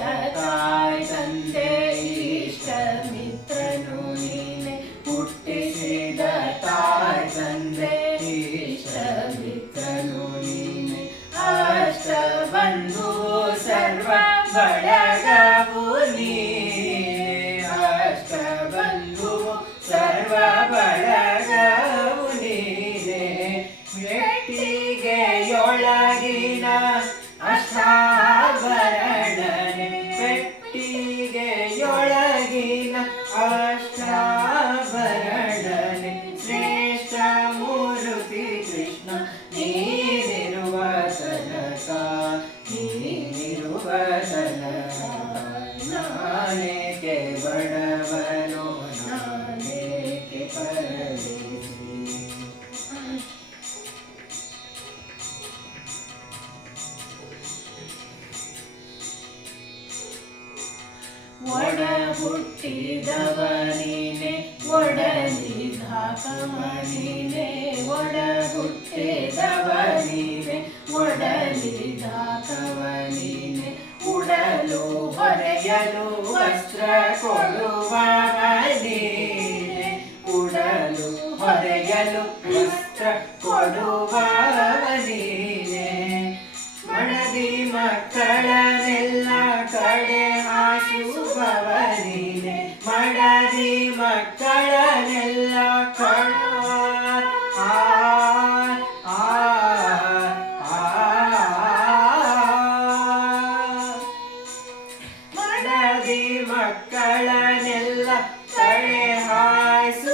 ತಾಯಿ ತಂದೆ ಇಷ್ಟ ಮಿತ್ರನು ನೀನೆ ಹುಟ್ಟಿಸಿದ ತಾಯಿ ತಂದೆ ಇಷ್ಟ ಮಿತ್ರನು ನೀನೆ ಅಷ್ಟ ಬಂಧು ಸರ್ವ ಬಳಗವು ನೀನಿರುವ ತನಕ ನಾನೇಕೆ ಬಡವನು ನಾನೇಕೆ ಪರದೇಸಿ ಒಡ ಹುಟ್ಟಿದವನಿನೆ ಒಡಲಿದ ಗೆಯಲು ವಸ್ತ್ರ ಕೊಡುವ ನೀನೆ ಉಡಲು ಹೊರೆಯಲು ವಸ್ತ್ರ ಕೊಡುವ ನೀನೆ ಮನದಿ ಮಕ್ಕಳನೆಲ್ಲ ಕಡೆ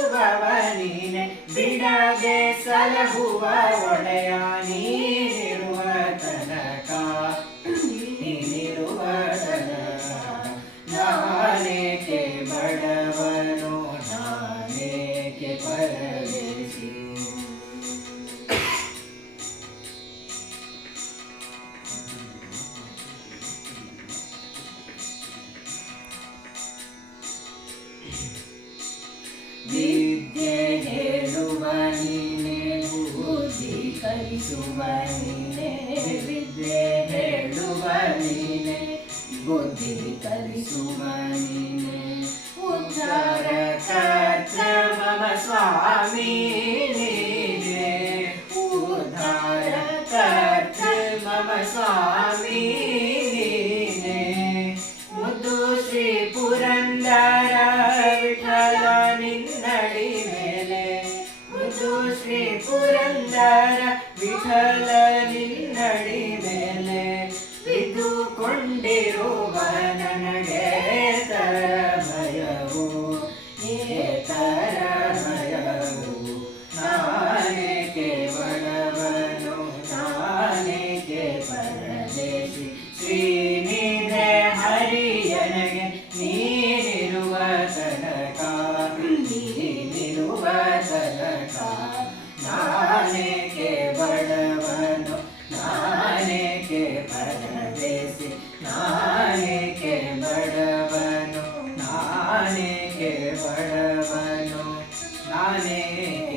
ಹಾಯಿಸುವವನೀನೆ ಬಿಡದೆ ಸಲಹುವ ಒಡೆಯ ನೀನಿರುವ ಕಲಿಸುವ ನೀನೆ ವಿದ್ಯೆ ಹೇಳುವ ನೀನೆ ಬುದ್ಧಿ ಕಲಿಸುವ ನೀನೆ ಉದ್ಧಾರ ಕರ್ತ ಮಮ ಸ್ವಾಮಿ ನೀನೆ ಉದ್ಧಾರ ಕರ್ತ ಮಮ ಸ್ವಾಮಿ ನೀನೆ ಮುದ್ದು ಶ್ರೀ ಪುರಂದರ ವಿಠಲ ನಿನ್ನಡಿ ಮೇಲೆ ಮುದ್ದು ಶ್ರೀ ಪುರಂದರ ವಿಠಲ ನಿನ್ನಡಿ ಪರದೇಶಿ ನಾನೇಕೆ ಬಡವನು ನಾನೇಕೆ ಬಡವನು ನಾನೇಕೆ